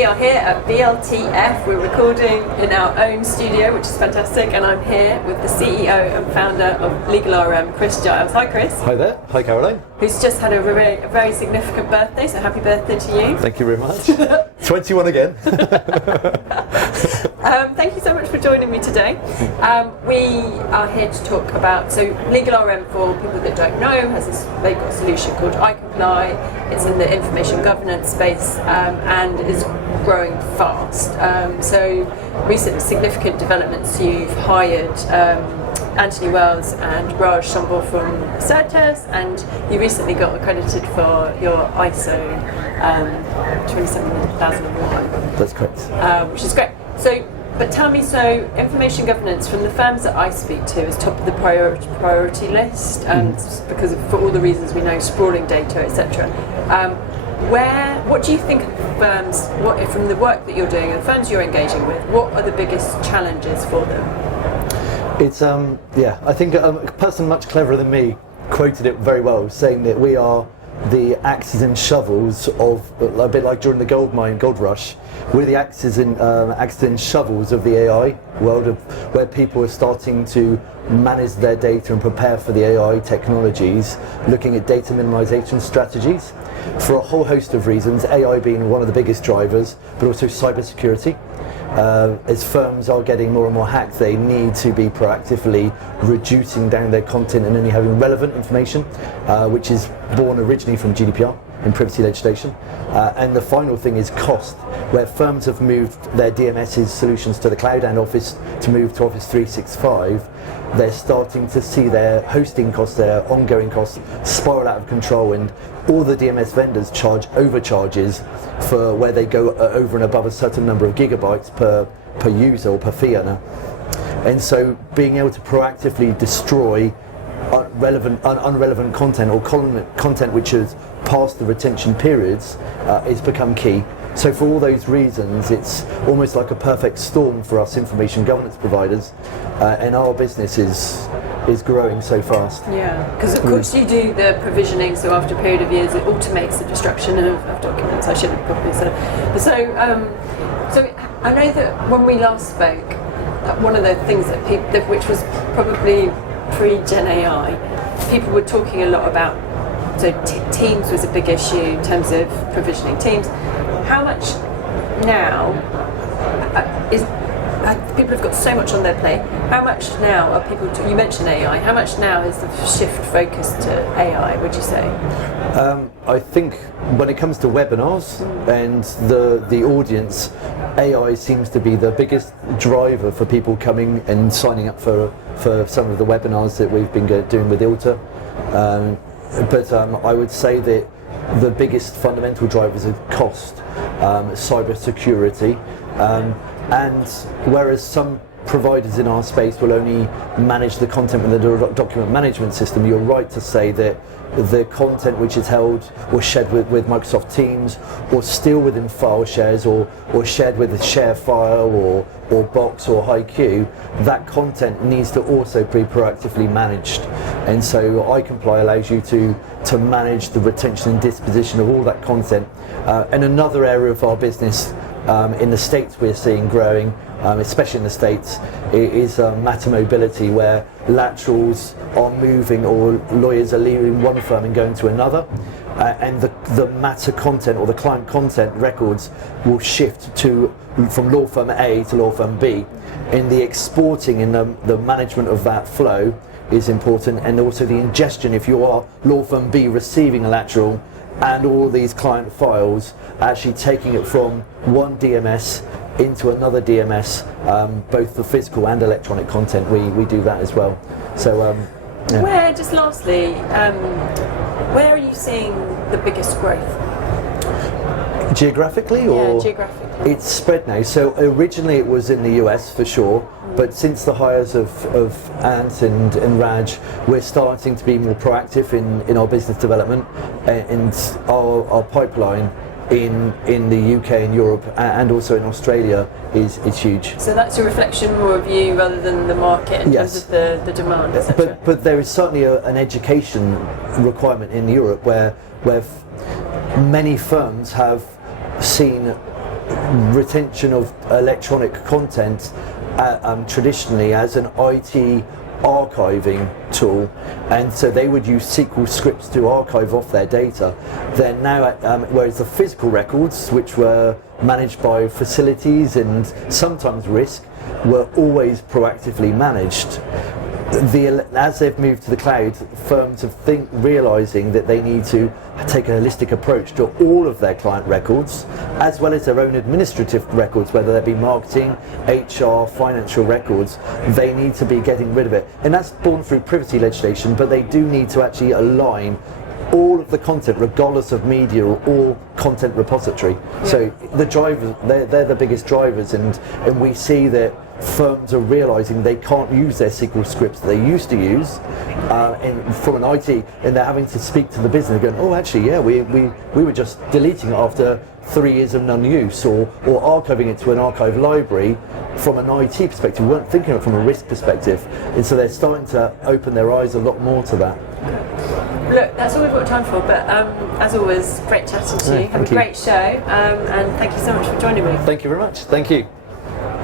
We are here at BLTF. We're recording in our own studio, which is fantastic, and I'm here with the CEO and founder of LegalRM, Chris Giles. Hi, Chris. Hi there. Hi, Caroline. Who's just had a very significant birthday, so happy birthday to you. Thank you very much. 21 again. Thank you so much for joining me today. We are here to talk about, so LegalRM, for people that don't know, they've got a solution called iComply. It's in the information governance space and is growing fast. So recent significant developments, you've hired Anthony Wells and Raj Shambhal from Certes, and you recently got accredited for your ISO 27001. That's correct. Which is great. So, but tell me, so information governance from the firms that I speak to is top of the priority list, and because for all the reasons we know, sprawling data, etc. What do you think firms, from the work that you're doing and the firms you're engaging with, what are the biggest challenges for them? It's I think a person much cleverer than me quoted it very well, saying that we are the axes and shovels of, a bit like during the gold rush, we're the axes and shovels of the AI world, where people are starting to manage their data and prepare for the AI technologies, looking at data minimization strategies for a whole host of reasons, AI being one of the biggest drivers, but also cybersecurity. As firms are getting more and more hacked, they need to be proactively reducing down their content and only having relevant information, which is born originally from GDPR and privacy legislation. And the final thing is cost, where firms have moved their DMS solutions to the cloud and to move to Office 365. They're starting to see their hosting costs, their ongoing costs spiral out of control, and all the DMS vendors charge overcharges for where they go over and above a certain number of gigabytes per user or per fee earner. And so being able to proactively destroy unrelevant content or content which is past the retention periods has become key. So for all those reasons, it's almost like a perfect storm for us information governance providers, and our business is growing so fast. Yeah, because of course you do the provisioning, so after a period of years it automates the destruction of documents. I should have probably said it. So I know that when we last spoke, one of the things which was probably pre-Gen AI, people were talking a lot about, so Teams was a big issue in terms of provisioning Teams. How much now people have got so much on their plate? How much now are people? You mentioned AI. How much now is the shift focused to AI? Would you say? I think when it comes to webinars and the audience, AI seems to be the biggest driver for people coming and signing up for some of the webinars that we've been doing with ILTA. But I would say that the biggest fundamental drivers are cost, cyber security, and whereas some providers in our space will only manage the content with the document management system, you're right to say that the content which is held or shared with Microsoft Teams, or still within file shares, or shared with a share file or Box or HiQ, that content needs to also be proactively managed. And so iComply allows you to manage the retention and disposition of all that content. And another area of our business in the States we're seeing growing, especially in the States, is matter mobility, where laterals are moving or lawyers are leaving one firm and going to another, and the matter content or the client content records will shift from law firm A to law firm B. And the exporting and the management of that flow is important, and also the ingestion. If you are law firm B receiving a lateral and all these client files, actually taking it from one DMS into another DMS, both the physical and electronic content, we do that as well. So, yeah. Just lastly, where are you seeing the biggest growth? Geographically, or? Yeah, geographically. It's spread now. So originally it was in the US for sure, but since the hires of Ant and Raj, we're starting to be more proactive in our business development, and our pipeline in the UK and Europe and also in Australia is huge. So that's a reflection more of you rather than the market in Yes. terms of the demand, etc. But there is certainly an education requirement in Europe where many firms have seen retention of electronic content traditionally as an IT archiving tool, and so they would use SQL scripts to archive off their data. Then now, whereas the physical records, which were managed by facilities and sometimes risk, were always proactively managed. As they've moved to the cloud, firms have realising that they need to take a holistic approach to all of their client records, as well as their own administrative records, whether they be marketing, HR, financial records. They need to be getting rid of it. And that's born through privacy legislation, but they do need to actually align all of the content, regardless of media or content repository. Yeah. So the drivers, they're the biggest drivers, and we see that firms are realising they can't use their SQL scripts that they used to use from an IT, and they're having to speak to the business going, oh actually yeah, we were just deleting it after 3 years of non-use, or archiving it to an archive library. From an IT perspective, we weren't thinking of it from a risk perspective, and so they're starting to open their eyes a lot more to that. Look, that's all we've got time for, but as always, great chatting to you. Have a great show, and thank you so much for joining me. Thank you very much. Thank you.